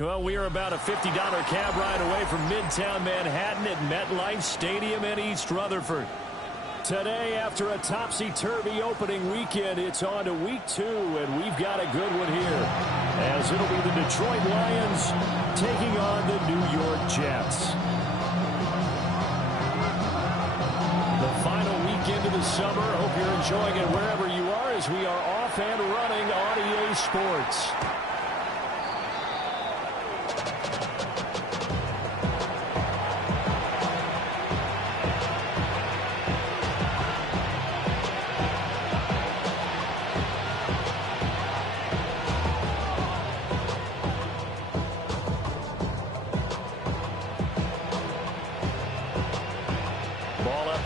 Well, we are about a $50 cab ride away from Midtown Manhattan at MetLife Stadium in East Rutherford. Today, after a topsy-turvy opening weekend, it's on to week 2, and we've got a good one here, as it'll be the Detroit Lions taking on the New York Jets. The final weekend of the summer. Hope you're enjoying it wherever you are, as we are off and running on EA Sports.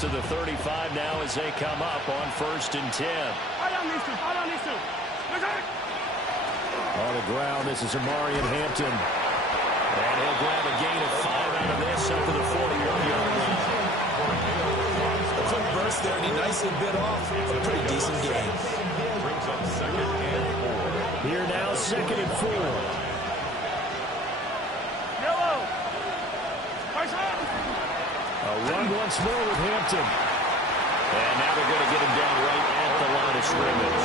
To the 35 now as they come up on 1st and 10. On the ground, this is Amarian Hampton. And he'll grab a gain of 5 out of this up to the 40-yard line. A quick burst there, and he nicely bit off a pretty decent game. Here now, 2nd and 4. A run once more with Hampton. And now they're going to get him down right at the line of scrimmage.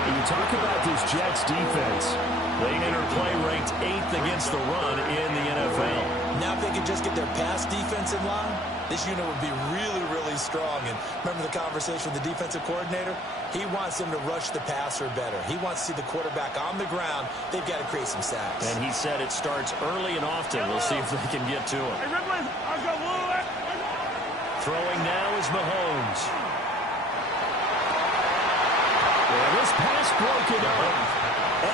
When you talk about this Jets defense, they enter play ranked 8th against the run in the NFL. Now if they could just get their pass defense in line, this unit would be really, really strong. And remember the conversation with the defensive coordinator? He wants them to rush the passer better. He wants to see the quarterback on the ground. They've got to create some sacks. And he said it starts early and often. We'll see if they can get to him. Throwing now is Mahomes. And this pass broken up.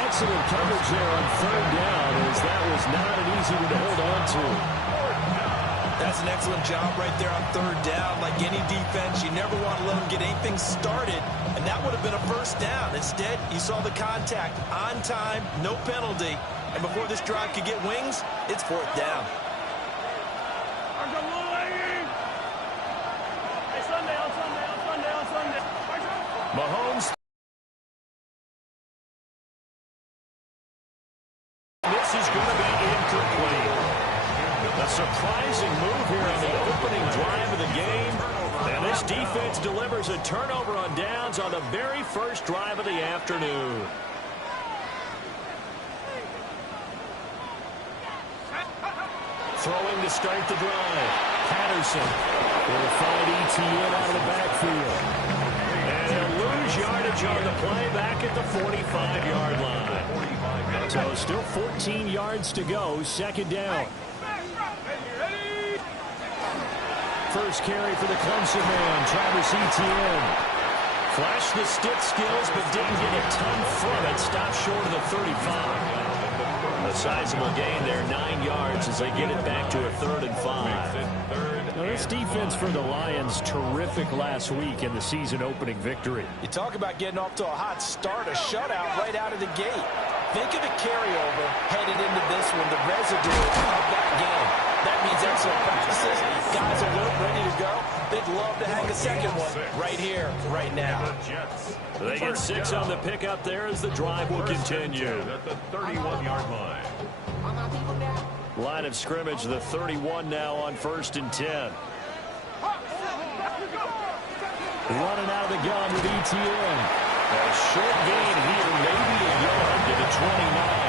Excellent coverage there on 3rd down, as that was not an easy one to hold on to. That's an excellent job right there on 3rd down. Like any defense, you never want to let them get anything started, and that would have been a 1st down. Instead, you saw the contact on time, no penalty, and before this drive could get wings, it's 4th down. Mahomes. This is going to be incomplete. A surprising move here on the opening drive of the game. And this defense delivers a turnover on downs on the very first drive of the afternoon. Throwing to start the drive. Patterson will find ETN out of the backfield. And he'll lose yardage on the play back at the 45-yard line. So still 14 yards to go, 2nd down. First carry for the Clemson man, Travis Etienne. Flashed the stick skills, but didn't get a ton from it. Stopped short of the 35. A sizable gain there, 9 yards as they get it back to a 3rd and 5. Now, this defense for the Lions, terrific last week in the season-opening victory. You talk about getting off to a hot start, a shutout right out of the gate. Think of the carryover headed into this one, the residue of that game. That means excellent practices. Guys are ready to go. They'd love to hang a second one right here, right now. They get 6 on the pickup there as the drive will continue. At the 31-yard line. Line of scrimmage, the 31 now on 1st and 10. Running out of the gun with ETN. A short gain here, maybe a yard to the 29.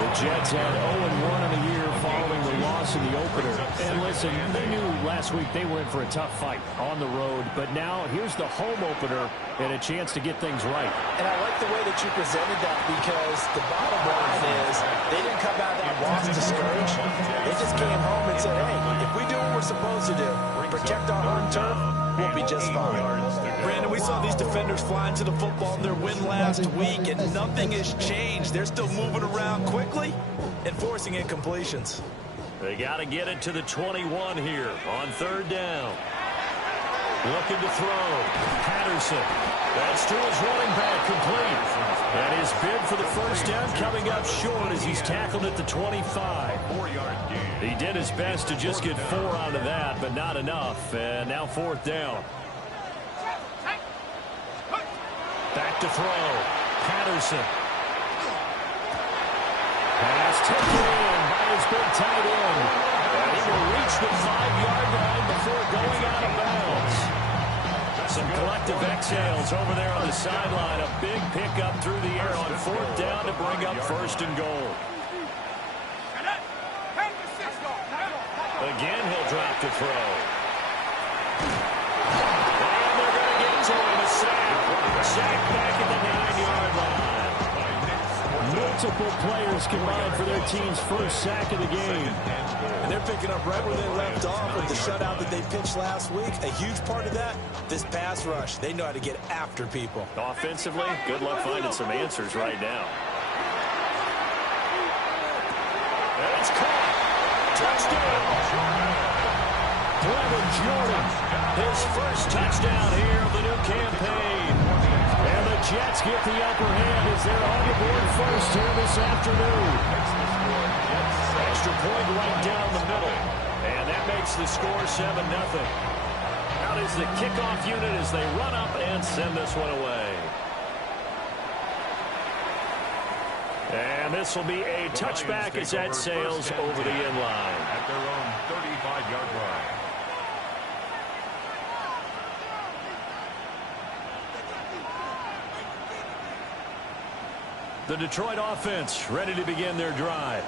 The Jets had 0-1 in the year following the loss in the opener. And listen, they knew last week they were in for a tough fight on the road. But now here's the home opener and a chance to get things right. And I like the way that you presented that, because the bottom line is they didn't come out of that loss discouraged. They just came home and said, hey, if we do what we're supposed to do, protect our home turf, we'll be just fine. Brandon, we saw these defenders flying to the football in their win last week, and nothing has changed. They're still moving around quickly and forcing incompletions. They got to get it to the 21 here on 3rd down. Looking to throw. Patterson. That's to his running back, complete. And his bid for the 1st down coming up short as he's tackled at the 25. 4-yard gain. He did his best to just get 4 out of that, but not enough. And now 4th down. Back to throw. Patterson. Pass taken in by his big tight end. And he will reach the 5-yard line before going out of bounds. Some collective exhales over there on the sideline. A big pickup through the air on 4th down to bring up 1st and goal. Again, he'll drop to throw. And they're going to get to him. A sack. Sack back at the 9-yard line. Multiple players combined for their team's first sack of the game. And they're picking up right where they left off with the shutout that they pitched last week. A huge part of that, this pass rush. They know how to get after people. Offensively, good luck finding some answers right now. And it's caught. Touchdown. Brevin Jordan, his first touchdown here of the new campaign. And the Jets get the upper hand as they're on the board first here this afternoon. Extra point right down the middle. And that makes the score 7-0. Out is the kickoff unit as they run up and send this one away. And this will be a touchback as that sails over the end line. At their own 35-yard line. The Detroit offense ready to begin their drive.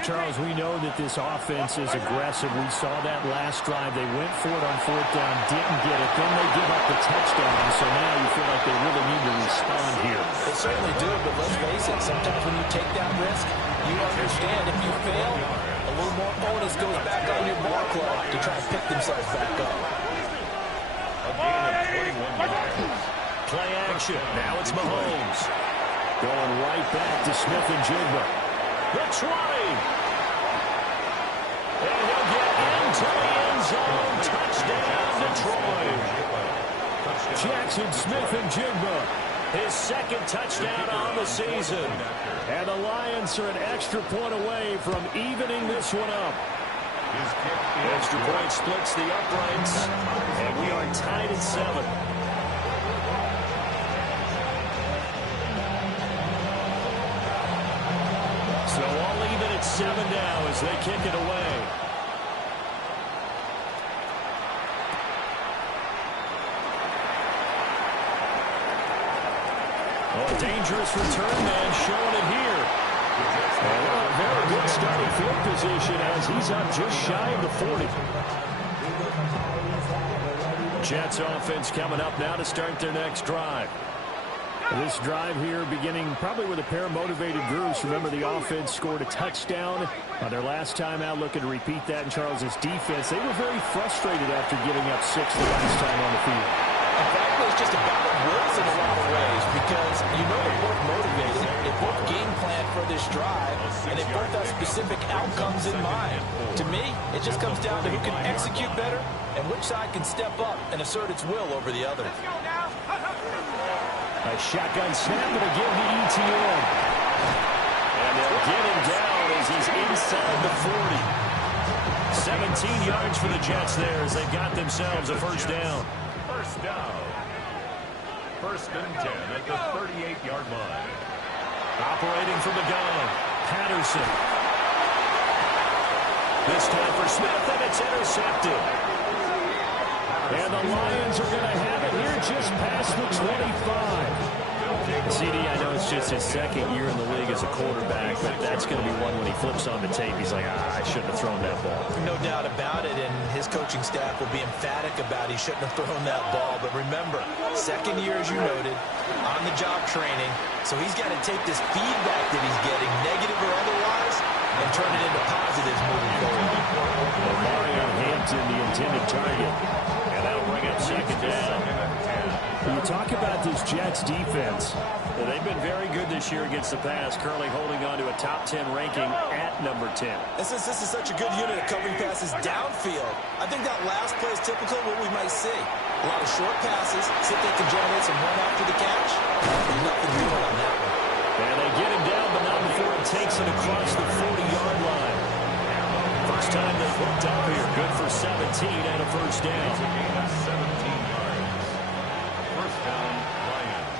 Charles, we know that this offense is aggressive. We saw that last drive. They went for it on 4th down, didn't get it. Then they give up the touchdown. So now you feel like they really need to respond here. They certainly do, but let's face it. Sometimes when you take that risk, you understand if you fail, a little more onus goes back on your ball club to try to pick themselves back up. A gain of 21 yards. Play action. Now it's Mahomes. Going right back to Smith and Jigba. The 20. And he'll get into the end zone. Touchdown, Detroit. Jackson Smith and Jigba, his 2nd touchdown on the season. And the Lions are an extra point away from evening this one up. The extra point splits the uprights, and we are tied at 7. So all even at 7 now as they kick it away. Oh, a dangerous return man showing it here. And a very good starting field position as he's up just shy of the 40. Jets offense coming up now to start their next drive. This drive here beginning probably with a pair of motivated groups. Remember, the offense scored a touchdown on their last time out, looking to repeat that in Charles's defense. They were very frustrated after giving up 6 the last time on the field. And frankly, it's just a battle of wills in a lot of ways because you know they're both motivated. They both game plan for this drive, and they both have specific outcomes in mind. To me, it just comes down to who can execute better and which side can step up and assert its will over the other. A shotgun snap and a give to ETN. And they'll get him down as he's inside the 40. 17 yards for the Jets there as they've got themselves a first down. First down. 1st and 10 at the 38-yard line. Operating from the gun, Patterson. This time for Smith, and it's intercepted. And the Lions are going to have it here just past the 25. CD, I know it's just his 2nd year in the league as a quarterback, but that's going to be one when he flips on the tape. He's like, I shouldn't have thrown that ball. No doubt about it, and his coaching staff will be emphatic about he shouldn't have thrown that ball. But remember, 2nd year, as you noted, on-the-job training, so he's got to take this feedback that he's getting, negative or otherwise, and turn it into positives moving forward. Mario Hampton, the intended target, and that'll bring up 2nd down. When you talk about this Jets defense, they've been very good this year against the pass, currently holding on to a top 10 ranking at number 10. And since this is such a good unit of covering passes downfield, I think that last play is typical of what we might see. A lot of short passes, see if they can generate some run after the catch. Nothing doing on that one. And they get him down, but not before it takes him across the 40-yard line. First time they've hooked up here. Good for 17 and a first down. It's a gain of 17 yards. First down, Lions.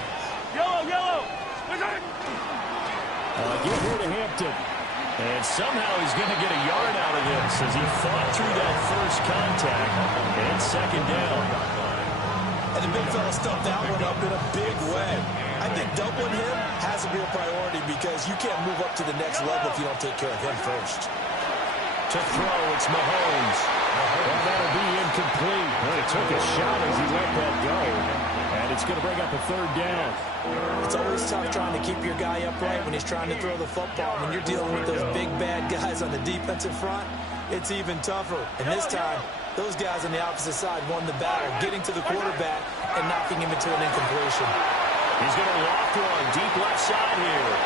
Get here to Hampton. intercepted. And somehow he's going to get a yard out of this as he fought through that first contact. And second down. And the big fella stuffed that one up in a big way. I think doubling him has a real priority because you can't move up to the next level if you don't take care of him first. To throw, it's Mahomes. Well, that'll be incomplete. Well, he took a shot as he let that go. And it's going to bring up a third down. It's always tough trying to keep your guy upright when he's trying to throw the football. When you're dealing with those big, bad guys on the defensive front, it's even tougher. And this time, those guys on the opposite side won the battle, getting to the quarterback and knocking him into an incompletion. He's going to loft one deep left side here.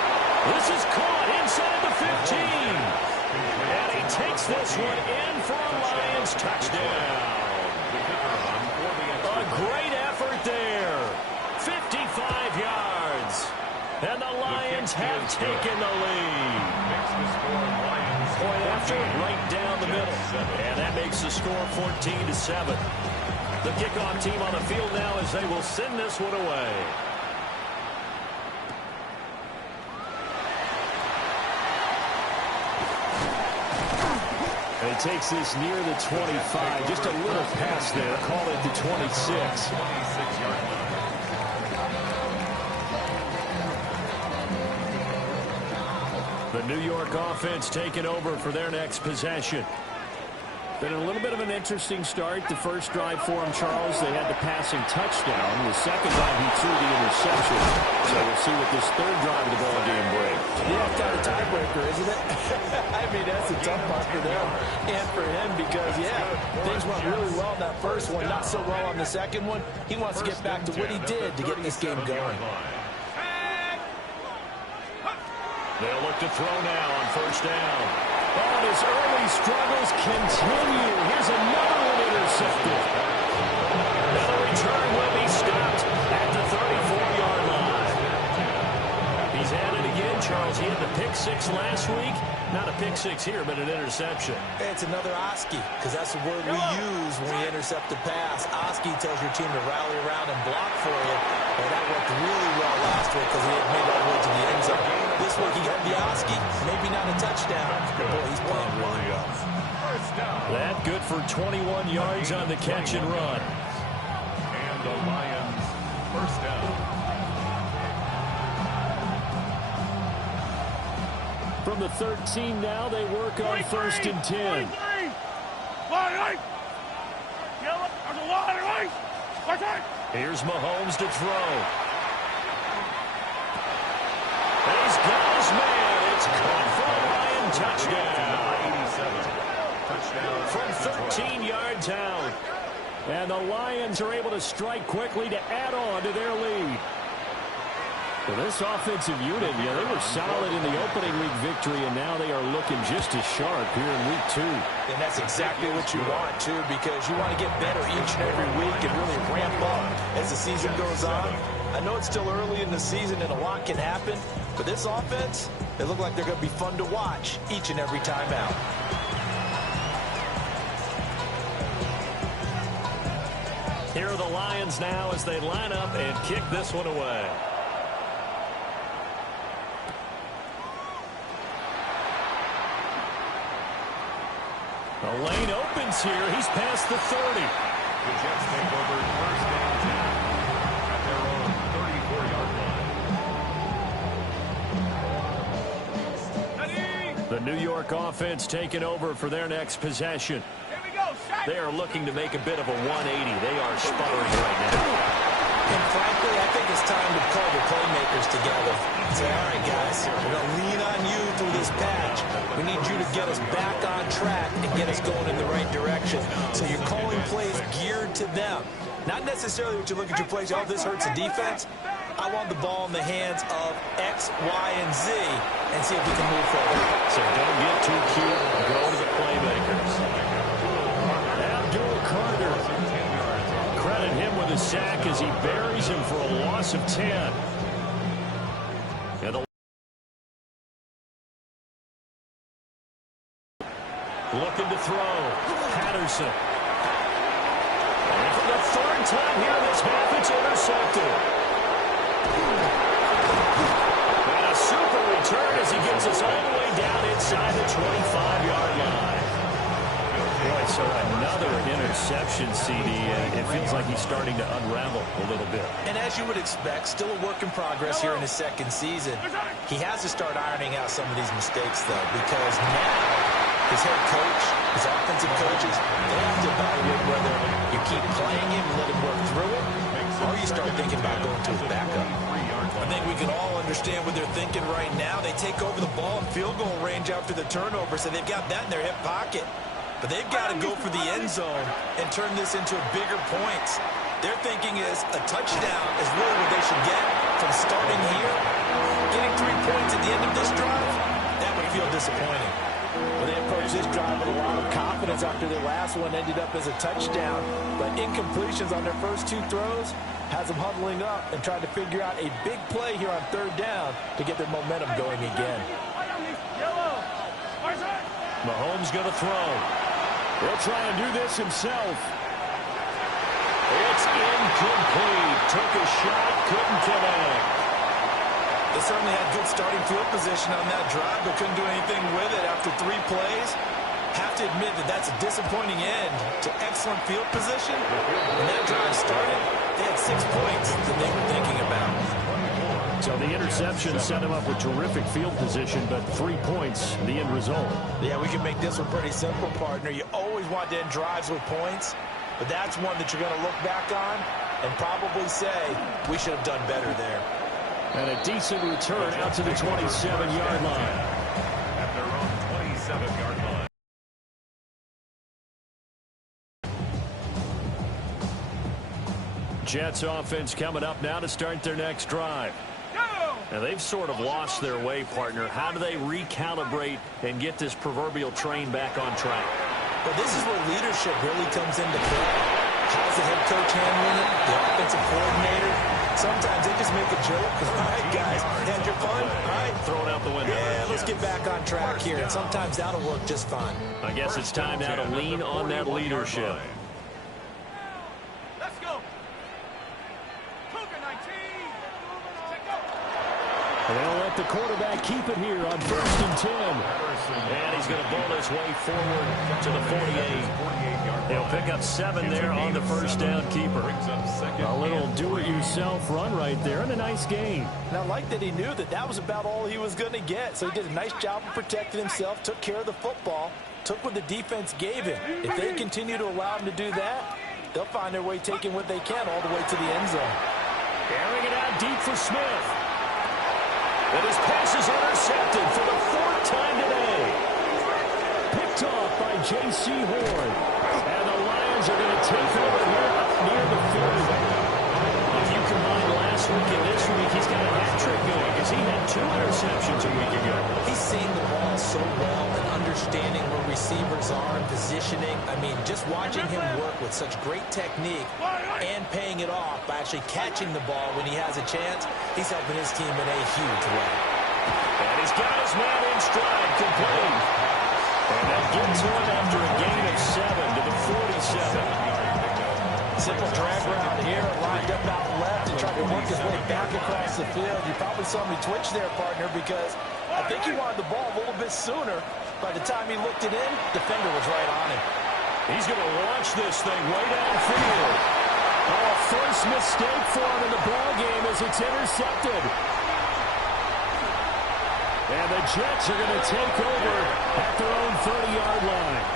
This is caught inside the 15. And he takes this one in for a Lions touchdown. A great effort there. 55 yards. And the Lions have taken the lead. Point after, right down the middle. And that makes the score 14-7. The kickoff team on the field now as they will send this one away. And he takes this near the 25. Just a little pass there. Call it the 26. The New York offense taking over for their next possession. Been a little bit of an interesting start. The first drive for him, Charles, they had the passing touchdown. The second drive, he threw the interception. So we'll see what this third drive of the ball game brings. Yeah, it's kind of a tiebreaker, isn't it? I mean, that's a tough part for them and for him because, yeah, things went really well in that first one, not so well on the second one. He wants to get back to what he did to get this game going. They'll look to throw now on first down. Oh, his early struggles continue. Here's another one intercepted. Now the return will be stopped at the 34-yard line. He's at it again, Charles. He had the pick six last week. Not a pick six here, but an interception. It's another Oski, because that's the word we use when we intercept a pass. Oski tells your team to rally around and block for you. And that worked really well last week because he had made that way to the end zone. This week he had the Oski, maybe not a touchdown, but boy, he's playing really well. That good for 21 yards on the catch and run. And the Lions first down. From the 13 now, they work on first and 10. Here's Mahomes to throw. And he's got his man. It's caught for a Lion touchdown. From 13 yards out. And the Lions are able to strike quickly to add on to their lead. Well, this offensive unit, yeah, they were solid in the opening week victory, and now they are looking just as sharp here in week 2. And that's exactly what you want, too, because you want to get better each and every week and really ramp up as the season goes on. I know it's still early in the season and a lot can happen, but this offense, they look like they're going to be fun to watch each and every time out. Here are the Lions now as they line up and kick this one away. The lane opens here. He's past the 30. The Jets take over first and 10 at their own 34-yard line. The New York offense taking over for their next possession. They are looking to make a bit of a 180. They are sputtering right now. And frankly, I think it's time to call the playmakers together. Say, all right, guys, we're going to lean on you through this patch. We need you to get us back on track and get us going in the right direction. So you're calling plays geared to them. Not necessarily what you look at your plays, oh, this hurts the defense. I want the ball in the hands of X, Y, and Z and see if we can move forward. So don't get too cute. Go to the playmakers. Carter. Credit him with a sack as he buries him for a loss of 10. And looking to throw. Patterson. And for the third time here this half, it's intercepted. And a super return as he gets us all the way So another interception, CD. It feels like he's starting to unravel a little bit. And as you would expect, still a work in progress here in his second season. He has to start ironing out some of these mistakes, though, because now his head coach, his offensive coaches, they have to evaluate whether you keep playing him and let him work through it, or you start thinking about going to his backup. I think we can all understand what they're thinking right now. They take over the ball in field goal range after the turnover, so they've got that in their hip pocket. But they've got to go for the end zone and turn this into bigger points. Their thinking is a touchdown is really what they should get from starting here. Getting 3 points at the end of this drive, that would feel disappointing. Well, they approached this drive with a lot of confidence after their last one ended up as a touchdown. But incompletions on their first 2 throws has them huddling up and trying to figure out a big play here on 3rd down to get their momentum going again. Mahomes going to throw. He'll try and do this himself. It's incomplete. Took a shot, couldn't connect. They certainly had good starting field position on that drive, but couldn't do anything with it after 3 plays. Have to admit that that's a disappointing end to excellent field position. When that drive started, they had 6 points that they were thinking about. So the interception set him up with terrific field position, but 3 points, the end result. Yeah, we can make this one pretty simple, partner. You always want to end drives with points, but that's one that you're going to look back on and probably say, we should have done better there. And a decent return out to the 27-yard line. At their own 27-yard line. Jets offense coming up now to start their next drive. Now they've sort of lost their way, partner. How do they recalibrate and get this proverbial train back on track? Well, this is where leadership really comes into play. How's the head coach handling it? The offensive coordinator? Sometimes they just make a joke. All right, guys, had your fun? All right, Throw it out the window. yeah, let's get back on track here. And sometimes that'll work just fine. I guess it's time now to lean on that leadership. Let's go. Cougar 19. And they'll let the quarterback keep it here on 1st and 10. And he's going to bowl his way forward to the 48. He'll pick up 7 there on the first down keeper. A little do-it-yourself run right there and a nice gain. And I like that he knew that that was about all he was going to get. So he did a nice job of protecting himself, took care of the football, took what the defense gave him. If they continue to allow him to do that, they'll find their way taking what they can all the way to the end zone. Airing it out deep for Smith. And his pass is intercepted for the 4th time today. Picked off by J.C. Horn. And the Lions are going to take over here up near the 40. If you combine last week and this week, he's got a hat-trick going because he had 2 interceptions a week ago. He's seeing the ball so well and understanding where receivers are and positioning. I mean, just watching him work with such great technique and paying it off by actually catching the ball when he has a chance, he's helping his team in a huge way. And he's got his man in stride, complete. And they'll get to it after a gain of 7 to the 47. Simple drag route here, lined up out left and tried to work his way back across the field. You probably saw me twitch there, partner, because I think he wanted the ball a little bit sooner. By the time he looked it in, defender was right on him. He's going to launch this thing way downfield. Oh, first mistake for him in the ball game as it's intercepted. And the Jets are going to take over at their own 30-yard line.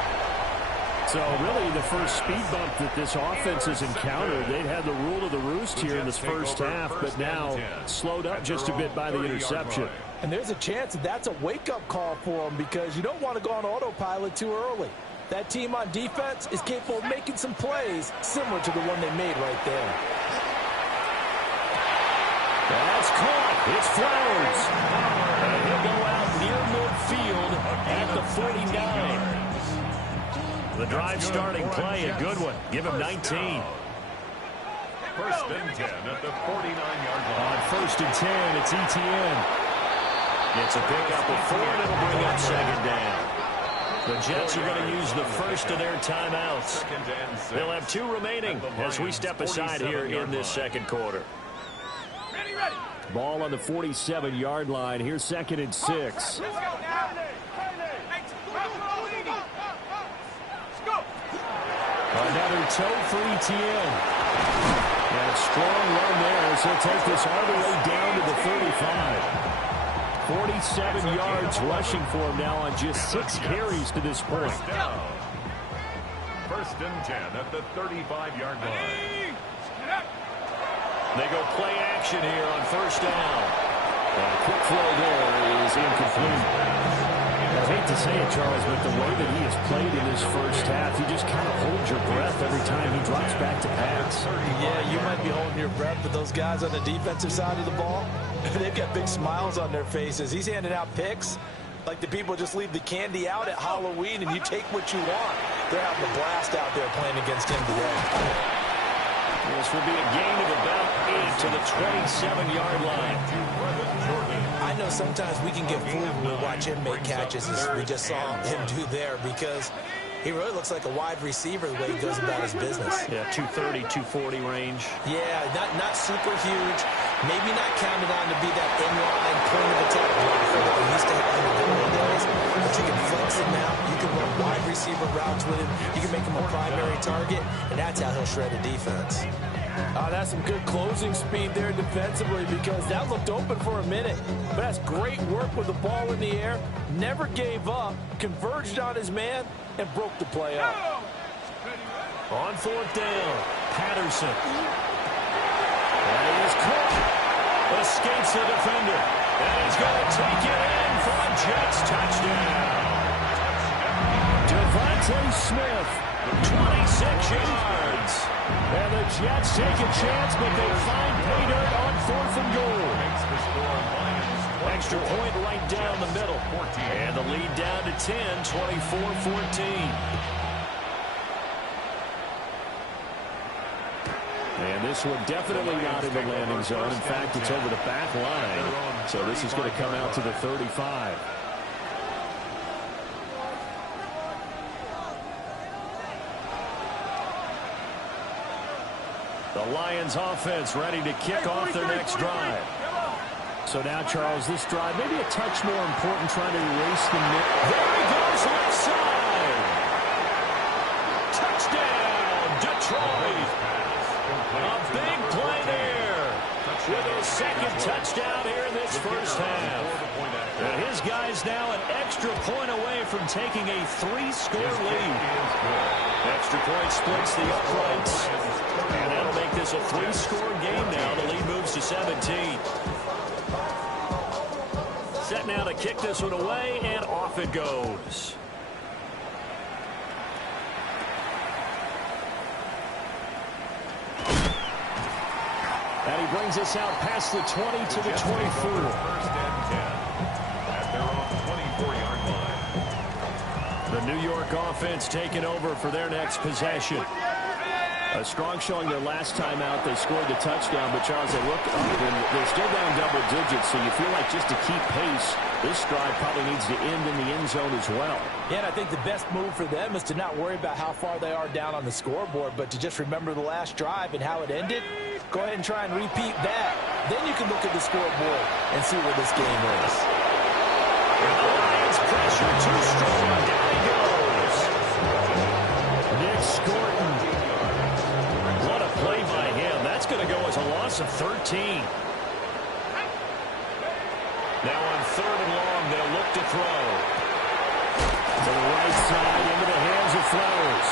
So really the first speed bump that this offense has encountered, they'd had the rule of the roost here in this first half, but now slowed up just a bit by the interception. And there's a chance that that's a wake-up call for them because you don't want to go on autopilot too early. That team on defense is capable of making some plays similar to the one they made right there. That's caught. It's Flowers. And he'll go out near midfield at the 49. The drive starting play, a good one. Give him 19. 1st and 10 at the 49-yard line. On 1st and 10, it's Etienne. It's a pickup of 4, and it'll bring up 2nd down. The Jets are going to use the first of their timeouts. They'll have 2 remaining as we step aside here in this second quarter. Ball on the 47-yard line. Here's 2nd and 6. Another toe for ETN. And a strong run there as he'll take this all the way down to the 35. 47 yards rushing for him now on just 6 carries to this point. First and 10 at the 35-yard line. They go play action here on first down. And a quick throw there is incomplete. I hate to say it, Charles, but the way that he has played in this first half, you just kind of hold your breath every time he drops back to pass. Yeah, you might be holding your breath, but those guys on the defensive side of the ball, they've got big smiles on their faces. He's handing out picks like the people just leave the candy out at Halloween and you take what you want. They're having a blast out there playing against him today. This will be a gain of about 8 to the 27-yard line. I know sometimes we can get fooled when we watch him make catches as we just saw him do there because he really looks like a wide receiver the way he goes about his business. Yeah, 230, 240 range. Yeah, not super huge. Maybe not counted on to be that inline point of attack blocker that we used to have in the good old days. But you can flex him out. You can run wide receiver routes with him. You can make him a primary target, and that's how he'll shred a defense. That's some good closing speed there defensively because that looked open for a minute. But that's great work with the ball in the air. Never gave up, converged on his man, and broke the play up. On fourth down, Patterson. And he is caught. Escapes the defender. And he's going to take it in for a Jets touchdown. Devontae Smith, 26 yards. And the Jets take a chance, but they find pay dirt on 4th and goal. Extra point right down the middle. And the lead down to 10, 24-14. And this one definitely not in the landing zone. In fact, it's over the back line. So this is going to come out to the 35. The Lions offense ready to kick off their next drive. So now, Charles, this drive maybe a touch more important, trying to erase the miss. There he goes, left side. Touchdown, Detroit. A big play there with his second touchdown here in this first half. And his guy's now an extra point away from taking a 3-score lead. Extra point splits the uprights. And that'll make this a 3-score game now. The lead moves to 17. Set now to kick this one away, and off it goes. And he brings us out past the 20 to the 24. First and 10 at their own 24-yard line. The New York offense taking over for their next possession. A strong showing their last time out. They scored the touchdown, but Charles, they look up and they're still down double digits, so you feel like just to keep pace, this drive probably needs to end in the end zone as well. Yeah, and I think the best move for them is to not worry about how far they are down on the scoreboard, but to just remember the last drive and how it ended. Go ahead and try and repeat that. Then you can look at the scoreboard and see where this game is. And the Lions pressure too strong. Down he goes. Nick Scorton. What a play by him. That's going to go as a loss of 13. Now on 3rd and long, they'll look to throw. To the right side, into the hands of Flowers.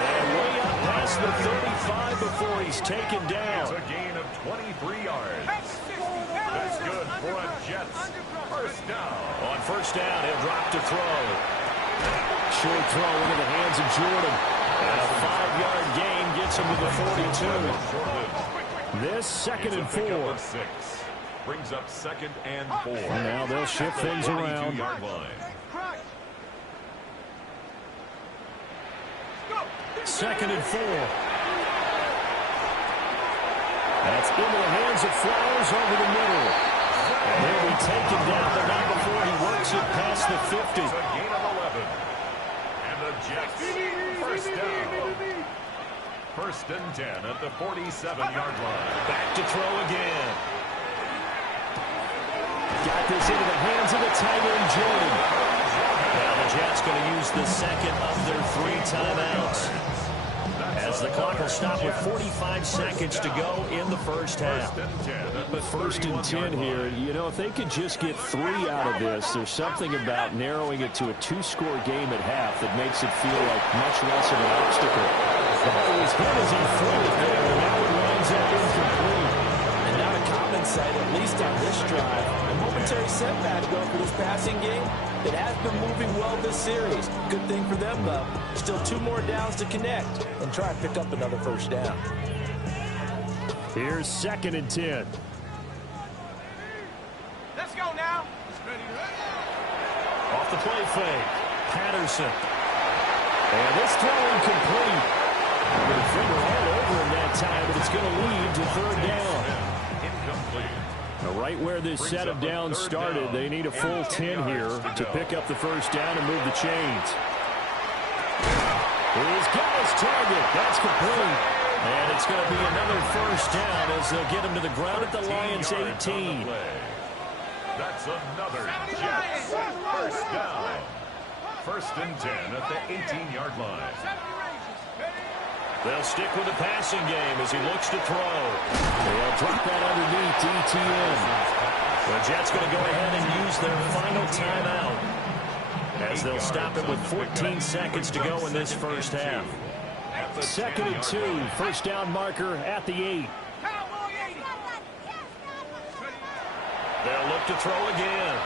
And way up past the 35 before he's taken down. It's a gain of 23 yards. That's good for a Jets first down. On first down, he'll drop to throw. Short throw into the hands of Jordan. And a 5-yard gain gets him to the 42. This 2nd and 4. Brings up 2nd and 4. Now they'll shift things around. 22-yard line. 2nd and 4. That's into the hands of Flowers over the middle. And he'll be taken down, but not before he works it past the 50. It's a gain of 11. And the Jets first down. 1st and 10 at the 47-yard line. Back to throw again. Got this into the hands of the tight end, Jordan. Now the Jets going to use the second of their 3 timeouts. as the clock will stop with 45 seconds to go in the first half. But 1st and 10 here, you know, if they could just get 3 out of this, there's something about narrowing it to a 2-score game at half that makes it feel like much less of an obstacle. The ball was hit as he threw it there, and now it winds up incomplete. And not a common sight, at least on this drive. A momentary setback, though, for this passing game. It has been moving well this series. Good thing for them, though. Still 2 more downs to connect and try and pick up another first down. Here's 2nd and 10. Let's go now. Off the play fake, Patterson. And this throw incomplete. The defender all over him that time, but it's going to lead to 3rd down. Incomplete. Now, right where this set of downs started, they need a full 10 here to pick up the first down and move the chains. He's got his target. That's complete. And it's going to be another first down as they'll get him to the ground at the Lions' 18. That's another Jets first down. 1st and 10 at the 18-yard line. They'll stick with the passing game as he looks to throw. They'll drop that underneath to ETN. The Jets going to go ahead and use their final timeout as they'll stop it with 14 seconds to go in this first half. 2nd and 2, first down marker at the 8. They'll look to throw again.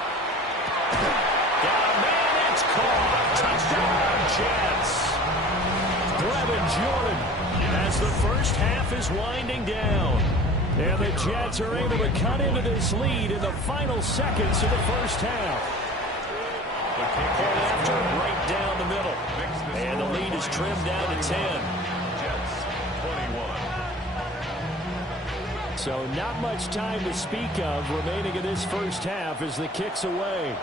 Got a man, it's caught. Touchdown, Jets. Brevin Jordan as the first half is winding down. And the Jets are able to cut into this lead in the final seconds of the first half. Point after, right down the middle. And the lead is trimmed down to 10. Jets 21. So not much time to speak of remaining in this first half as the kick's away.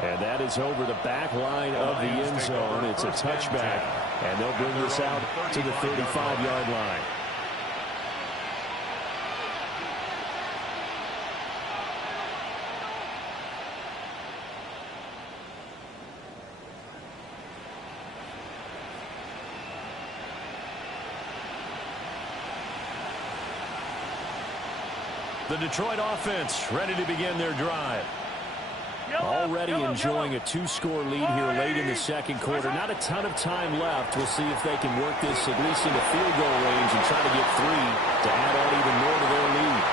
And that is over the back line of the end zone. It's a touchback, and they'll bring this out to the 35-yard line. The Detroit offense ready to begin their drive. Already enjoying a 2-score lead here late in the second quarter. Not a ton of time left. We'll see if they can work this at least into field goal range and try to get 3 to add on even more to their lead.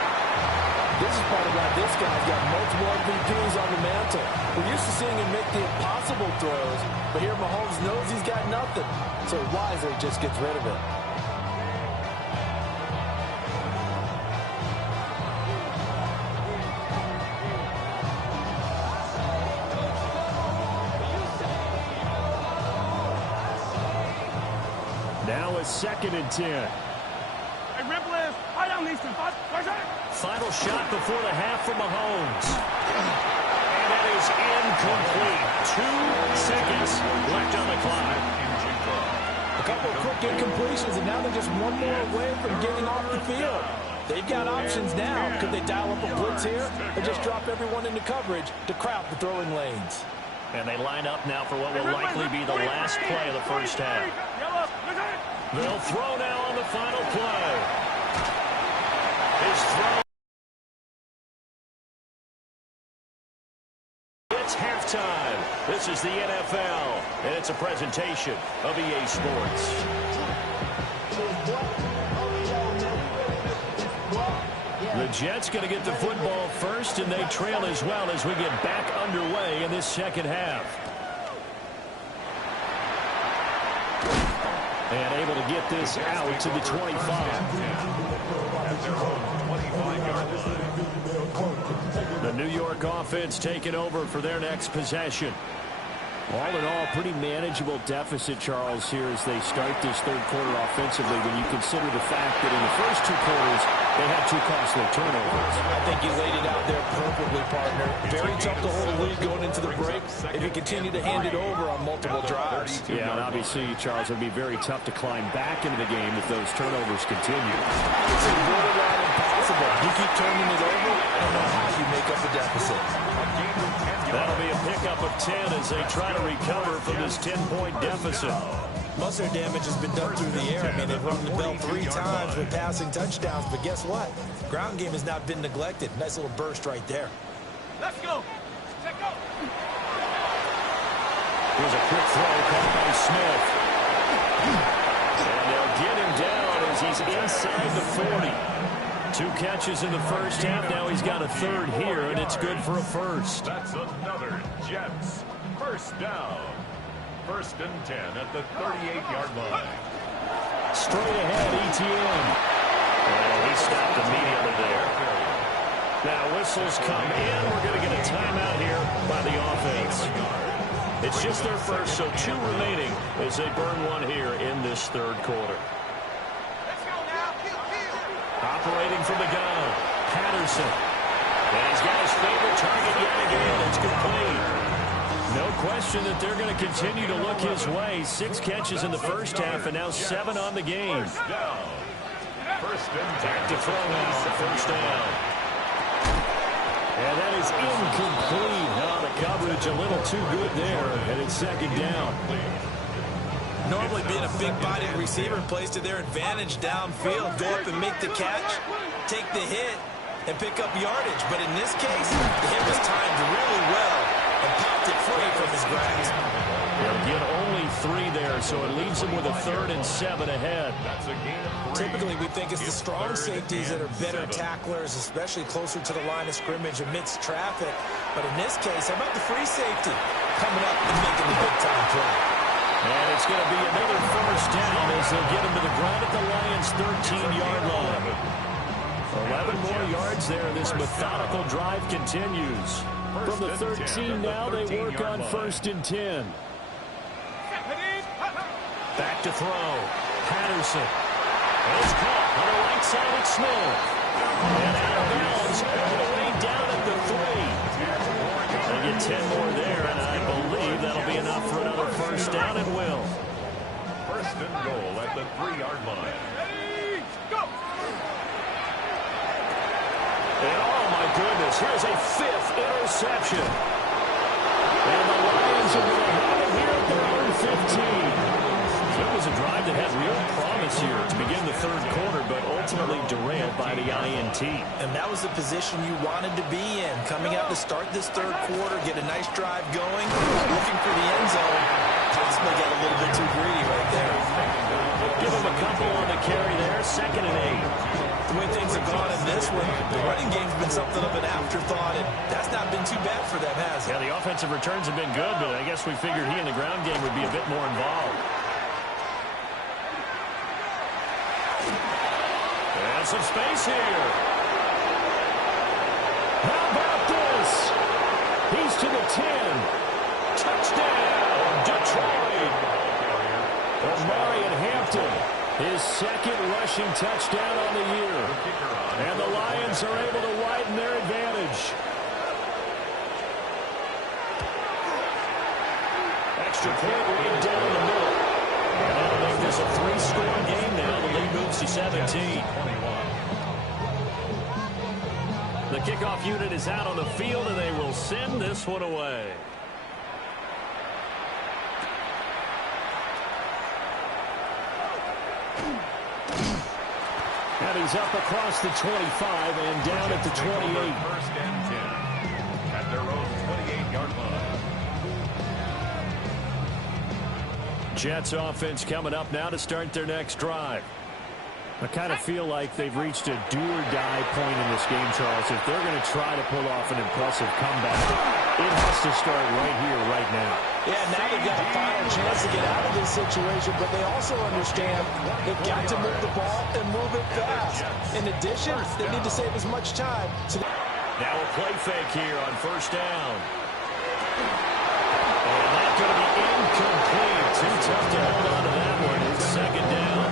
This is part of why this guy's got multiple MVPs on the mantle. We're used to seeing him make the impossible throws, but here Mahomes knows he's got nothing, so wisely just gets rid of it. Now a 2nd and 10. Final shot before the half from Mahomes. And that is incomplete. 2 seconds left on the clock. A couple of quick incompletions, and now they're just 1 more away from getting off the field. They've got options now. Could they dial up a blitz here or just drop everyone into coverage to crowd the throwing lanes? And they line up now for what will likely be the last play of the first half. They'll throw now on the final play. His throw. It's halftime. This is the NFL, and it's a presentation of EA Sports. The Jets going to get the football first, and they trail as well as we get back underway in this second half. And able to get this out to the 25. The New York offense taking over for their next possession. All in all, pretty manageable deficit, Charles, here as they start this third quarter offensively when you consider the fact that in the first 2 quarters, they had 2 costly turnovers. I think you laid it out there perfectly, partner. Very tough to hold a lead going into the break if you continue to hand it over on multiple drives. Yeah, and obviously, Charles, it would be very tough to climb back into the game if those turnovers continue. It's a borderline impossible. You keep turning it over, I don't know how you make up the deficit. That'll be a pickup of 10 as they try to recover from this 10-point deficit. Most of their damage has been done through the air. I mean, they've rung the bell 3 times with passing touchdowns, but guess what? Ground game has not been neglected. Nice little burst right there. Let's go. Check go. Here's a quick throw caught by Smith. And they'll get him down as he's inside the 40. 2 catches in the first half. Now he's got a third here, and it's good for a first. That's another Jets first down. 1st and 10 at the 38-yard line. Straight ahead, ETN. And he stopped immediately there. Now whistles come in. We're going to get a timeout here by the offense. It's just their first, so 2 remaining as they burn 1 here in this third quarter. Let's go now. Operating from the gun, Patterson. And he's got his favorite target yet again. It's complete. No question that they're going to continue to look his way. 6 catches in the first half and now 7 on the game. First down. 1st and 10. Back to throw now for first down. And that is incomplete. Now the coverage a little too good there, and it's 2nd down. Normally being a big-bodied receiver plays to their advantage downfield. Go up and make the catch, take the hit, and pick up yardage. But in this case, the hit was timed really well and popped it free from his grasp. They'll get only 3 there, so it leaves them with a 3rd and 7 ahead. That's a gain of 3. Typically, we think it's the strong safeties that are better tacklers, especially closer to the line of scrimmage amidst traffic. But in this case, how about the free safety coming up and making the big-time play? And it's going to be another first down as they'll get him to the ground at the Lions' 13-yard line. 11 more yards there. This methodical drive continues. From the 13 now, they work on 1st and 10. Back to throw. Patterson. And it's caught on the right side at Smith. And out of bounds all the way down at the 3. They get 10 more there, and I believe that'll be enough for another first down and will. 1st and goal at the 3-yard line. Ready, go. And oh my goodness, here's a 5th interception. And the Lions are going to have it here at their own 15. It was a drive that had real promise here to begin the third quarter, but ultimately derailed by the INT. And that was the position you wanted to be in. Coming out to start this third quarter, get a nice drive going, looking for the end zone. Possibly got a little bit too greedy right there. Give him a couple on the carry there, 2nd and 8. The way things have gone in this one, the running game's been something of an afterthought, and that's not been too bad for them, has it? Yeah, the offensive returns have been good, but I guess we figured he in the ground game would be a bit more involved. And some space here. How about this? He's to the 10. Touchdown, Detroit. Omarion Hampton, his 2nd rushing touchdown on the year. And the Lions are able to widen their advantage. Extra point right down the middle. And that'll make this a 3-score game now. The lead moves to 17. The kickoff unit is out on the field, and they will send this one away. And he's up across the 25 and down at the 28. 1st and 10 at their own 28-yard line. Jets offense coming up now to start their next drive. I kind of feel like they've reached a do-or-die point in this game, Charles. If they're going to try to pull off an impressive comeback, it has to start right here, right now. Yeah, now they've got a final chance to get out of this situation, but they also understand they've got to move the ball and move it fast. In addition, they need to save as much time. Now a play fake here on 1st down. And that's going to be incomplete. Too tough to hold on to that one. It's 2nd down.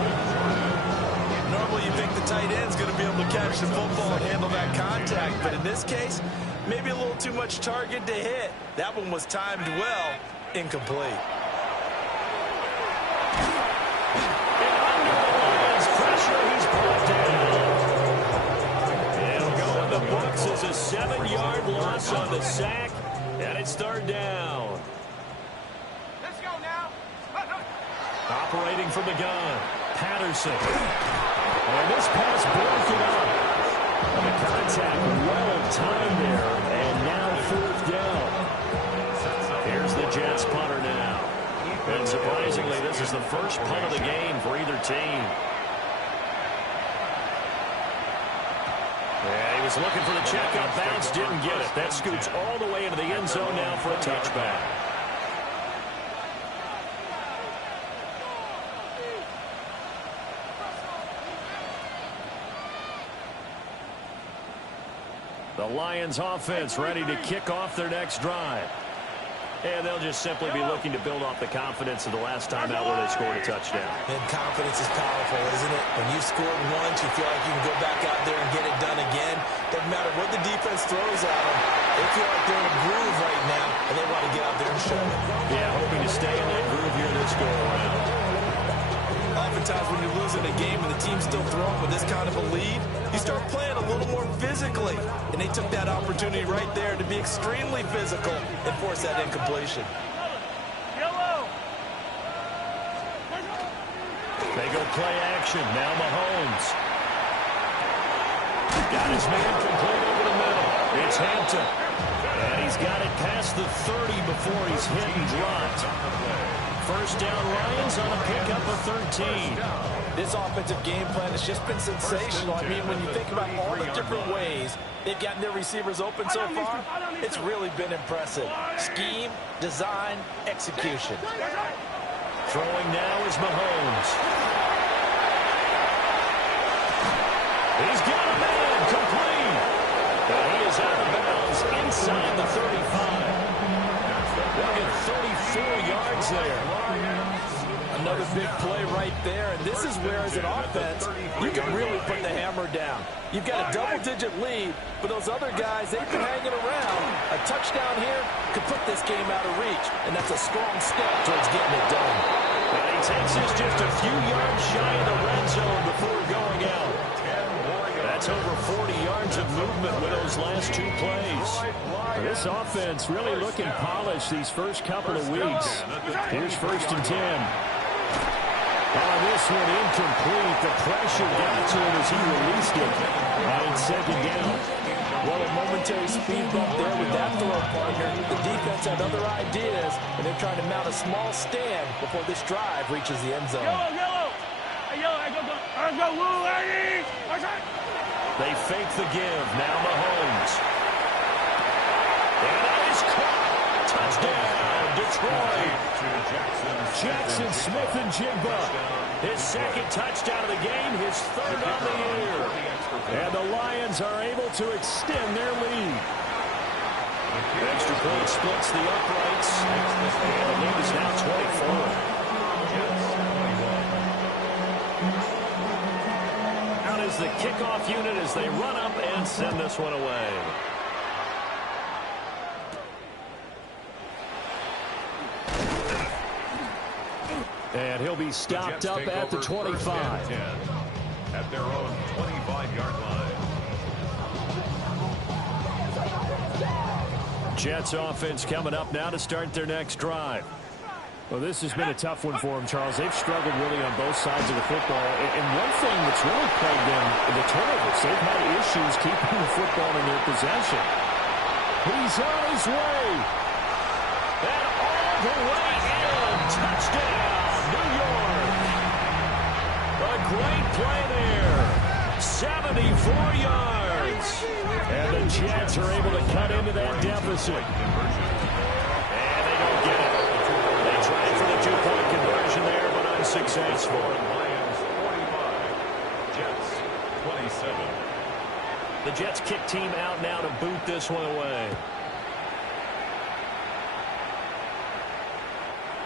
Normally you think the tight end's going to be able to catch the football and handle that contact, but in this case, maybe a little too much target to hit. That one was timed well, incomplete. And under the Lions' pressure, he's brought down. It'll go in the books as a 7-yard loss on the sack, and it's 3rd down. Let's go now. Operating from the gun, Patterson. And this pass broken up. The contact well timed there, and now fourth down. Here's the Jets punter now. And surprisingly, this is the first punt of the game for either team. Yeah, he was looking for the checkup bounce, didn't get it. That scoots all the way into the end zone now for a touchback. The Lions offense ready to kick off their next drive. And they'll just simply be looking to build off the confidence of the last time out where they scored a touchdown. And confidence is powerful, isn't it? When you've scored once, you feel like you can go back out there and get it done again. Doesn't matter what the defense throws at them. They feel like they're in a groove right now, and they want to get out there and show it. Yeah, hoping to stay in that groove here this go-around. Oftentimes when you're losing a game and the team's still throwing with this kind of a lead, you start playing a little more physically. And they took that opportunity right there to be extremely physical and force that incompletion. They go play action. Now Mahomes. Got his man complete over the middle. It's Hampton. And he's got it past the 30 before he's hit and dropped. First down Lions on a pickup of 13. This offensive game plan has just been sensational. I mean, when you think about all the different ways they've gotten their receivers open so far, it's really been impressive. Scheme, design, execution. Throwing now is Mahomes. He's got a man complete. And he is out of bounds inside the 35. They'll get 34 yards there. Another big play right there, and this is where, as an offense, you can really put the hammer down. You've got a double-digit lead, but those other guys, they've been hanging around. A touchdown here could put this game out of reach, and that's a strong step towards getting it done. And he takes us just a few yards shy of the red zone before going out. That's over 40 yards of movement with those last two plays. This offense really looking polished these first couple of weeks. Here's 1st and 10. On this one, incomplete. The pressure got to him as he released it. And it's 2nd down. Well, a momentary speed bump there with that throw partner. The defense had other ideas, and they're trying to mount a small stand before this drive reaches the end zone. Yellow. Hey, yellow. Hey, go. Let's go, Woo, ladies. They fake the give. Now Mahomes. And that is caught. Touchdown, Detroit. Jackson Smith-Njigba. His 2nd touchdown of the game, his 3rd on the year. And the Lions are able to extend their lead. Extra point splits the uprights. And the lead is now 24. Out is the kickoff unit as they run up and send this one away. And he'll be stopped up at the 25. At their own 25-yard line. Jets offense coming up now to start their next drive. Well, this has been a tough one for them, Charles. They've struggled really on both sides of the football. And one thing that's really plagued them, the turnovers. They've had issues keeping the football in their possession. He's on his way. And all the way in. Touchdown, New York. A great play there. 74 yards. And the Jets are able to cut into that deficit. And they don't get it. They tried for the 2-point conversion there, but unsuccessful. Lions 45, Jets 27. The Jets kick team out now to boot this one away.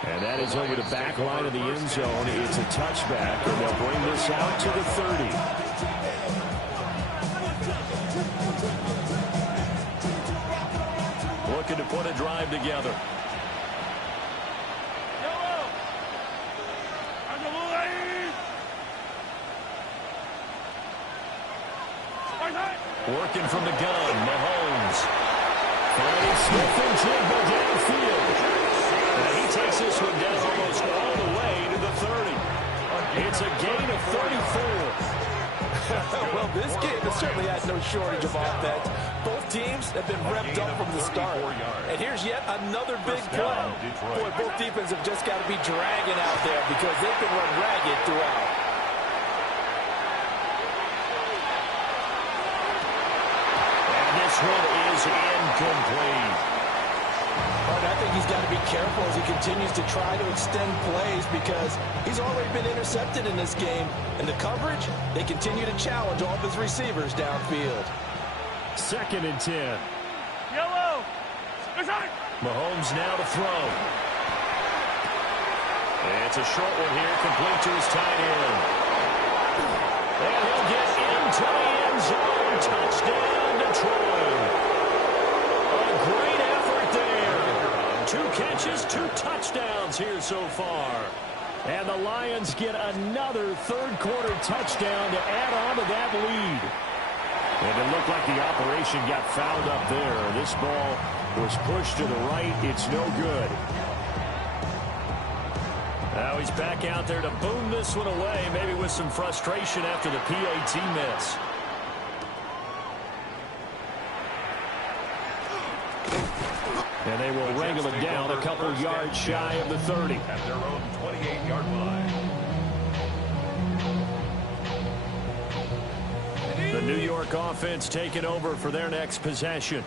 And that is over the back line of the end zone. It's a touchback, and they'll bring this out to the 30. Looking to put a drive together. Working from the gun, Mahomes. Finding Smith-Njigba downfield. And he takes this one down almost all the way to the 30. It's a gain of 34. Well, this game has certainly had no shortage of offense. Both teams have been revved up from the start. And here's yet another big play. Boy, both defenses have just got to be dragging out there because they've been run ragged throughout. And this one is incomplete. I think he's got to be careful as he continues to try to extend plays because he's already been intercepted in this game. And the coverage, they continue to challenge all of his receivers downfield. 2nd and 10. Yellow. Mahomes now to throw. It's a short one here, complete to his tight end. And he'll get into the end zone. Touchdown, Detroit. A great effort there. 2 catches, 2 touchdowns here so far. And the Lions get another third-quarter touchdown to add on to that lead. And it looked like the operation got fouled up there. This ball was pushed to the right. It's no good. Now he's back out there to boom this one away, maybe with some frustration after the PAT miss. And they will wrangle it down a couple yards shy of the 30. At their own 28-yard line. The New York offense taking over for their next possession.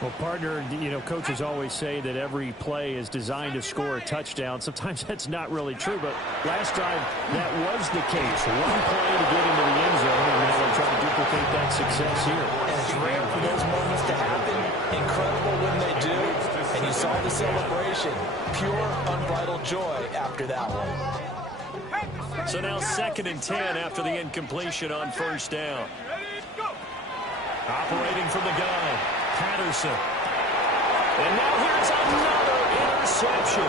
Well, partner, you know, coaches always say that every play is designed to score a touchdown. Sometimes that's not really true, but last drive that was the case. One play to get into the end zone, and now they're trying to duplicate that success here. And it's rare for those moments to happen. Incredible when they do. And you saw the celebration. Pure, unbridled joy after that one. So now 2nd and 10 after the incompletion on 1st down. Operating from the gun, Patterson. And now here's another interception.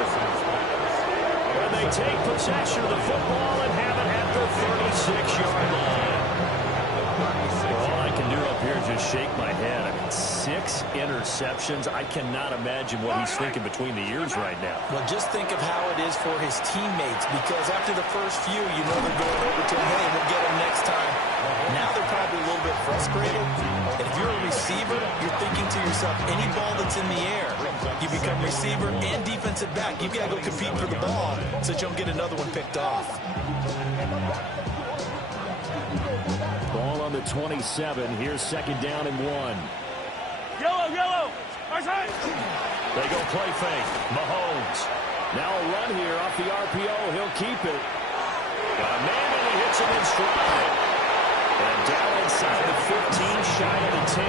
And they take possession of the football and have it at the 36-yard line. All I can do up here is just shake my head. I mean, 6 interceptions. I cannot imagine what he's thinking between the ears right now. Well, just think of how it is for his teammates, because after the first few, you know they're going over to him, hey, we'll get him next time. Now they're probably a little bit frustrated. And if you're a receiver, you're thinking to yourself, any ball that's in the air, you become receiver and defensive back. You've got to go compete for the ball so that you don't get another one picked off. Ball on the 27. Here's 2nd down and 1. Yellow, yellow. They go play fake. Mahomes. Now a run here off the RPO. He'll keep it. Got a man and he hits him in stride. And down inside the 15, shy of the 10.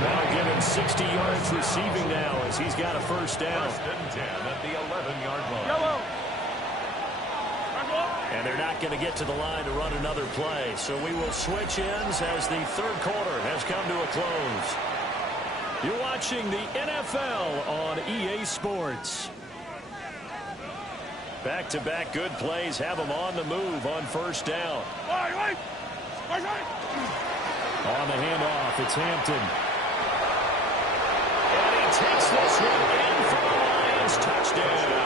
That'll give him 60 yards receiving now as he's got a 1st down. 1st and 10 at the 11-yard line. Yellow. And they're not going to get to the line to run another play. So we will switch ends as the 3rd quarter has come to a close. You're watching the NFL on EA Sports. Back-to-back good plays have them on the move on 1st down. On the handoff, it's Hampton. And he takes this one in for the Lions. Touchdown.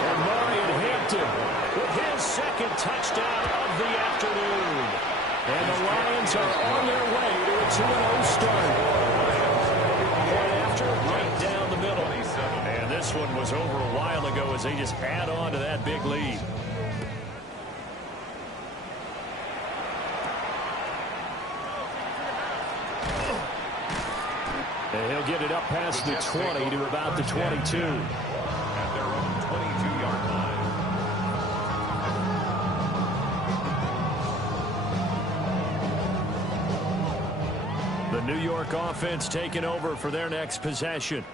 And Marion Hampton with his 2nd touchdown of the afternoon. And the Lions are on their way to a 2-0 start. Right after, right down the middle. And this one was over a while ago as they just add on to that big lead. And he'll get it up past the 20 to about the 22. At their own 22-yard line. The New York offense taking over for their next possession.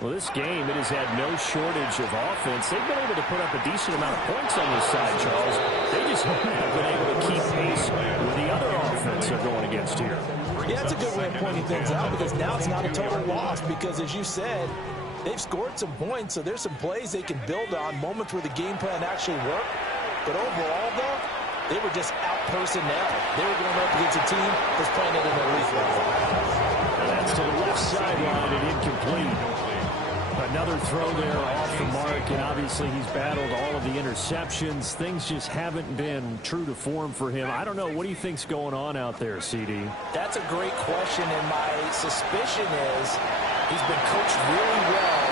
Well, this game, it has had no shortage of offense. They've been able to put up a decent amount of points on this side, Charles. They just haven't been able to keep pace with the other offense they're going against here. Yeah, that's a good way of pointing things out because now it's not a total loss because, as you said, they've scored some points, so there's some plays they can build on, moments where the game plan actually worked. But overall, though, they were just out-personnel. They were going up against a team that's playing at an elite level. And that's to the left sideline and incomplete. Another throw there off the mark, and obviously he's battled all of the interceptions. Things just haven't been true to form for him. I don't know. What do you think's going on out there, CD? That's a great question, and my suspicion is he's been coached really well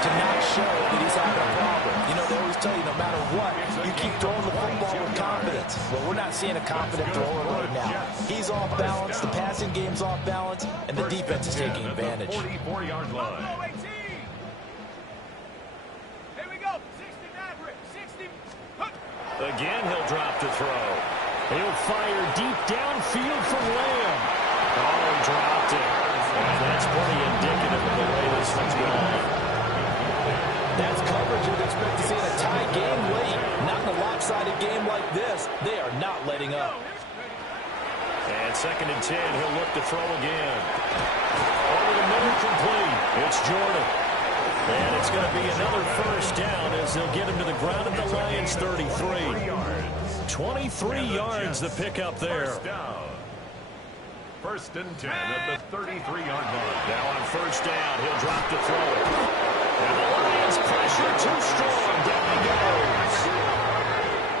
to not show that he's having a problem. You know, they always tell you no matter what, you keep throwing the football with confidence. Well, we're not seeing a confident thrower right now. He's off balance, the passing game's off balance, and the defense is taking advantage. 44-yard line. Again, he'll drop to throw. He'll fire deep downfield from Lamb. Oh, he dropped it. And that's pretty indicative of the way this one's going. That's coverage you'd expect to see in a tie game late. Not in a lopsided game like this. They are not letting up. And 2nd and 10, he'll look to throw again. Over the middle, complete. It's Jordan. And it's going to be another first down as they'll get him to the ground at the Lions' 33. 23 yards the pickup there. First and 10 at the 33-yard line. Now on first down, he'll drop to throw it. And the Lions pressure too strong. Down he goes.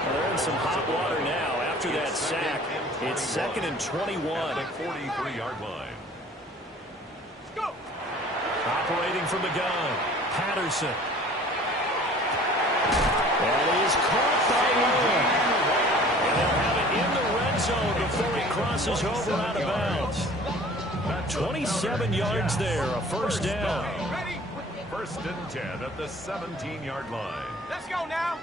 Well, they're in some hot water now after that sack. It's 2nd and 21. At the 43-yard line. Go. Operating from the gun, Patterson. That is caught by Lamb. And they'll have it in the red zone before he crosses over out of bounds. 27 yards there, a first down. First and 10 at the 17-yard line. Let's go now.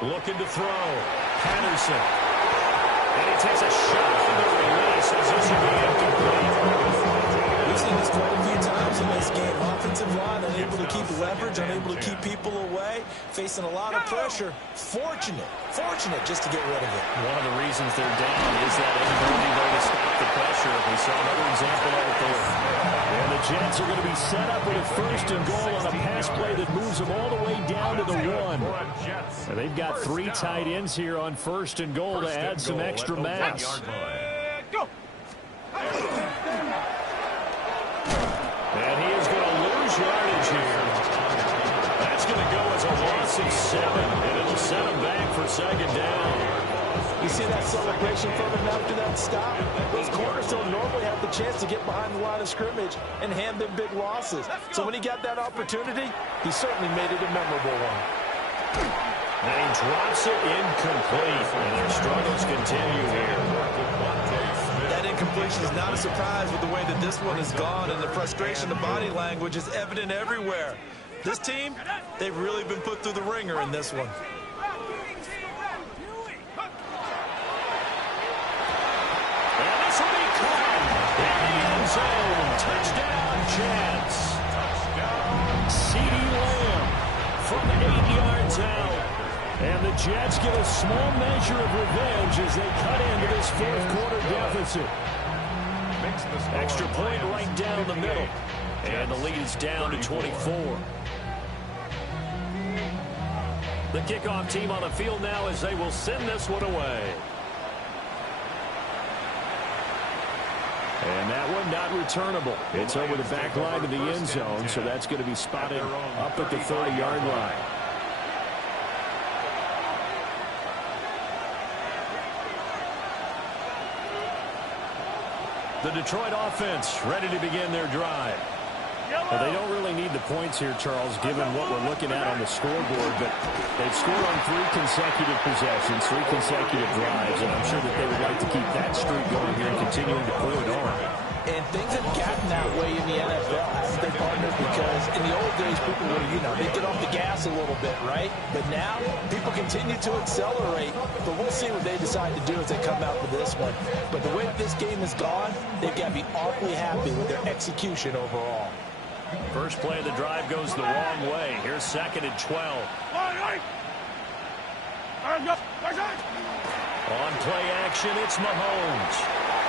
Looking to throw, Patterson. And he takes a shot for the release as this will be incomplete. We've seen this quite a few times in this game. Offensive line unable to keep leverage, unable to keep people away, facing a lot of pressure. Fortunate just to get rid of it. One of the reasons they're down is that inability there to stop the pressure. We saw another example of it there. And the Jets are going to be set up with a 1st and goal on a pass play that moves them all the way down to the 1. And they've got 3 tight ends here on 1st and goal to add some extra mass. Go. And he is going to lose yardage here. That's going to go as a loss of 7, and it'll set him back for 2nd down. You see that celebration from him after that stop? Those corners don't normally have the chance to get behind the line of scrimmage and hand them big losses. So when he got that opportunity, he certainly made it a memorable one. And he drops it incomplete, and their struggles continue here. That incompletion is not a surprise with the way that this one has gone, and the frustration, the body language is evident everywhere. This team, they've really been put through the ringer in this one. And this will be caught in the end zone. Touchdown, Jets. CeeDee Lamb from 8 yards out. And the Jets get a small measure of revenge as they cut into this 4th quarter deficit. Extra point right down the middle. And the lead is down to 24. The kickoff team on the field now as they will send this one away. And that one not returnable. It's over the back line of the end zone, so that's going to be spotted up at the 30-yard line. The Detroit offense ready to begin their drive. Well, they don't really need the points here, Charles, given what we're looking at on the scoreboard, but they've scored on 3 consecutive possessions, 3 consecutive drives, and I'm sure that they would like to keep that streak going here and continuing to pull it on. And things have gotten that way in the NFL, haven't they, partner? Because in the old days, people were, they'd get off the gas a little bit, right? But now, people continue to accelerate. But we'll see what they decide to do as they come out for this one. But the way that this game has gone, they've got to be awfully happy with their execution overall. First play of the drive goes the wrong way. Here's 2nd and 12. On play action, it's Mahomes.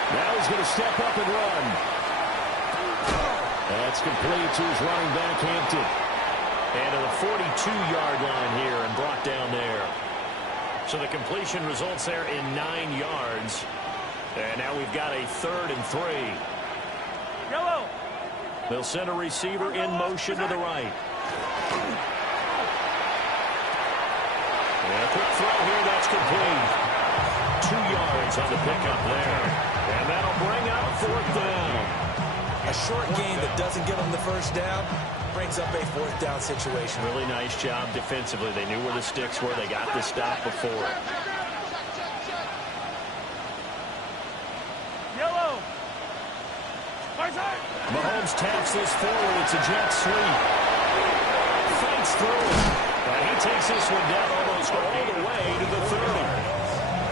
Now he's going to step up and run. That's complete to his running back, Hampton. And to the 42-yard line here and brought down there. So the completion results there in 9 yards. And now we've got a 3rd and 3. Yellow. They'll send a receiver in motion to the right. And a quick throw here, that's complete. 2 yards on the pickup there. And that'll bring up 4th down. A short gain that doesn't give them the first down brings up a 4th down situation. Really nice job defensively. They knew where the sticks were. They got the stop before. Yellow. Mahomes taps this forward. It's a jet sweep. Fights through it. And he takes this one down almost all the way to the 30.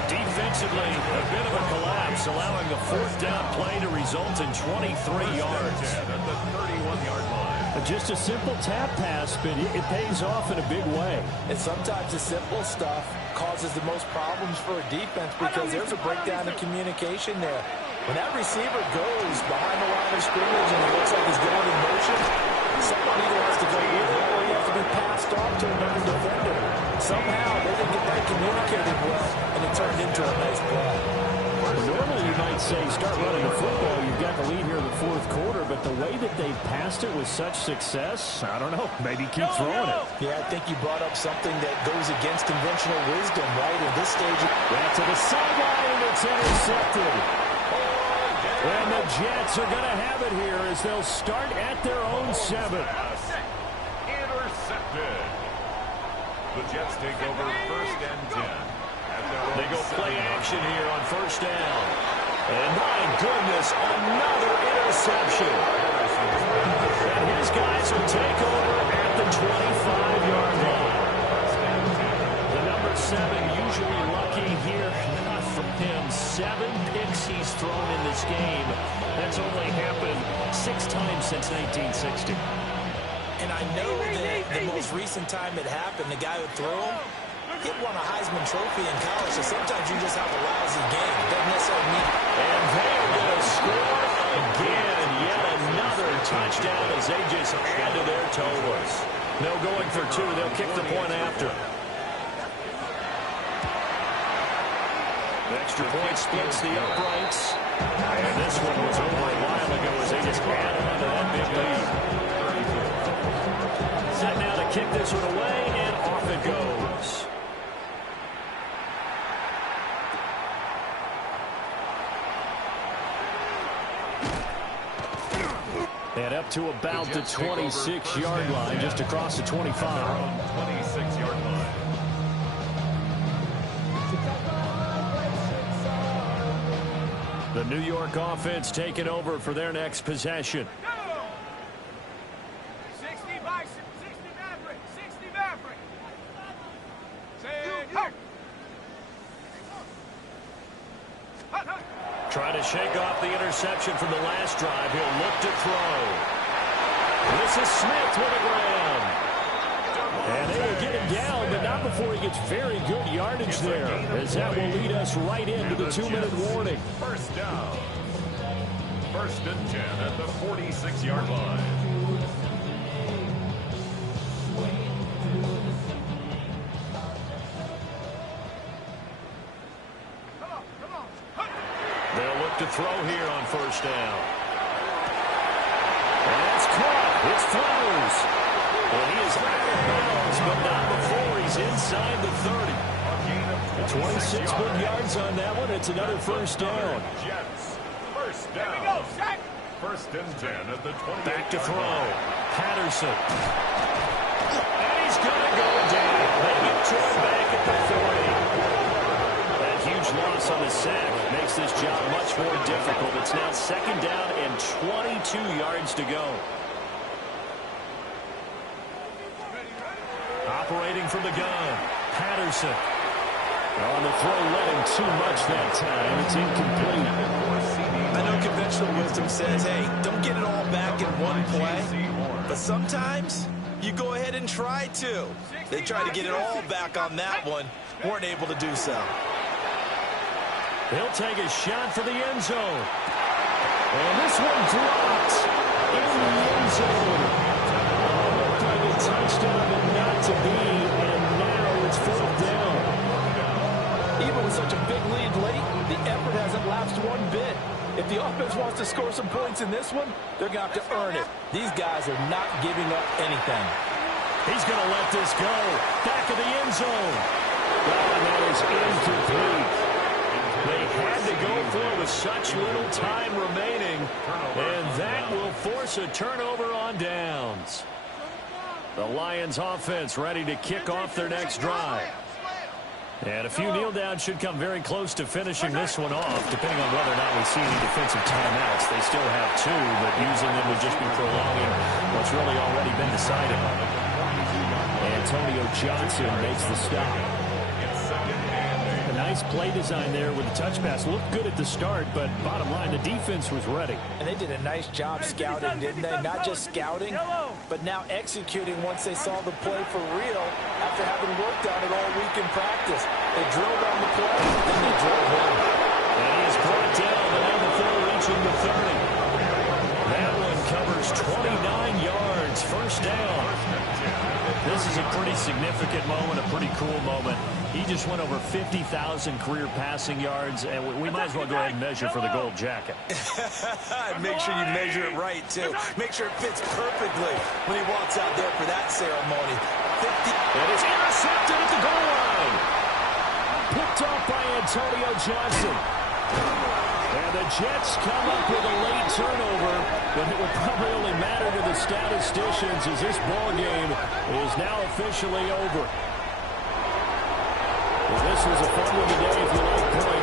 Defensively, a bit of a collapse, allowing the 4th down play to result in 23 yards. At the 31-yard line. Just a simple tap pass, but it pays off in a big way. And sometimes the simple stuff causes the most problems for a defense because there's a breakdown in communication there. When that receiver goes behind the line of scrimmage and it looks like he's going in motion, someone either has to go with it or he has to be passed off to another defender. Somehow they didn't get that communicated well, and it turned into a nice play. Normally you might say start running the football. You've got the lead here in the 4th quarter, but the way that they've passed it with such success, I don't know, maybe keep throwing it. Yeah, I think you brought up something that goes against conventional wisdom, right? In this stage, back to the sideline, and it's intercepted. And the Jets are going to have it here as they'll start at their own 7. Intercepted. The Jets take over 1st and 10. They go play action here on 1st down. And my goodness, another interception. And his guys will take over at the 25-yard line. The number 7 usually lucky here. Not for him. 7 picks he's thrown in this game. That's only happened 6 times since 1960. and I know that the most recent time it happened, the guy who threw him, he won a Heisman Trophy in college, so sometimes you just have a lousy game. It doesn't necessarily mean. And they're going to score again. Yet another touchdown as they just add to their totals. No going for 2. They'll kick the point after. The extra point splits the uprights. And this one was over a while ago as they just add on to that big lead. Set now to kick this one away, and off it goes. And up to about the 26-yard line, just across the 25. 26-yard line. The New York offense taking over for their next possession. 60 Bison, 60 Maverick, 60 Maverick. Trying to shake off the interception from the last drive. He'll look to throw. This is Smith with a grab. And they will get him down, but not before he gets very good yardage there, as that will lead us right into the 2-minute warning. First down. 1st and 10 at the 46-yard line. They'll look to throw here on 1st down. And that's caught. It's Flowers. And he is out of bounds, but not before he's inside the 30. 26 good yards on that one. It's another 1st down. Jets. First down. Here we go, Shaq. 1st and 10 at the 20. Back to throw. Patterson. And he's going to go down. They get Troy back at the 40. That huge loss on the sack makes this job much more difficult. It's now 2nd down and 22 yards to go. Operating from the gun. Patterson. On the throw, let him too much that time. It's incomplete. I know conventional wisdom says, hey, don't get it all back in one play. But sometimes you go ahead and try to. They tried to get it all back on that one. Weren't able to do so. He'll take a shot for the end zone. And this one dropped in the end zone. Looked like a touchdown, but not to be. And now it's 4th down. Even with such a big lead late, the effort hasn't lapsed one bit. If the offense wants to score some points in this one, they're going to have to earn it. These guys are not giving up anything. He's going to let this go. Back of the end zone. And that is incomplete. They had to go for it with such little time remaining, and that will force a turnover on downs. The Lions offense ready to kick off their next drive. And a few kneel downs should come very close to finishing this one off, depending on whether or not we see any defensive timeouts. They still have 2, but using them would just be prolonging what's really already been decided. Antonio Johnson makes the stop. A nice play design there with the touch pass. Looked good at the start, but bottom line, the defense was ready. And they did a nice job scouting, didn't they? Not just scouting, but now executing once they saw the play for real after having worked on it all week in practice. They drilled on the play, then they drilled him. And he is brought down, but now before reaching the 30. That one covers 29 yards, first down. This is a pretty significant moment, a pretty cool moment. He just went over 50,000 career passing yards, and we might as well go ahead and measure for the gold jacket. Make sure you measure it right, too. Make sure it fits perfectly when he walks out there for that ceremony. 50. And it's intercepted at the goal line. Picked off by Antonio Johnson. And the Jets come up with a late turnover, but it will probably only matter to the statisticians as this ball game is now officially over. Well, this was a fun one today if you like points.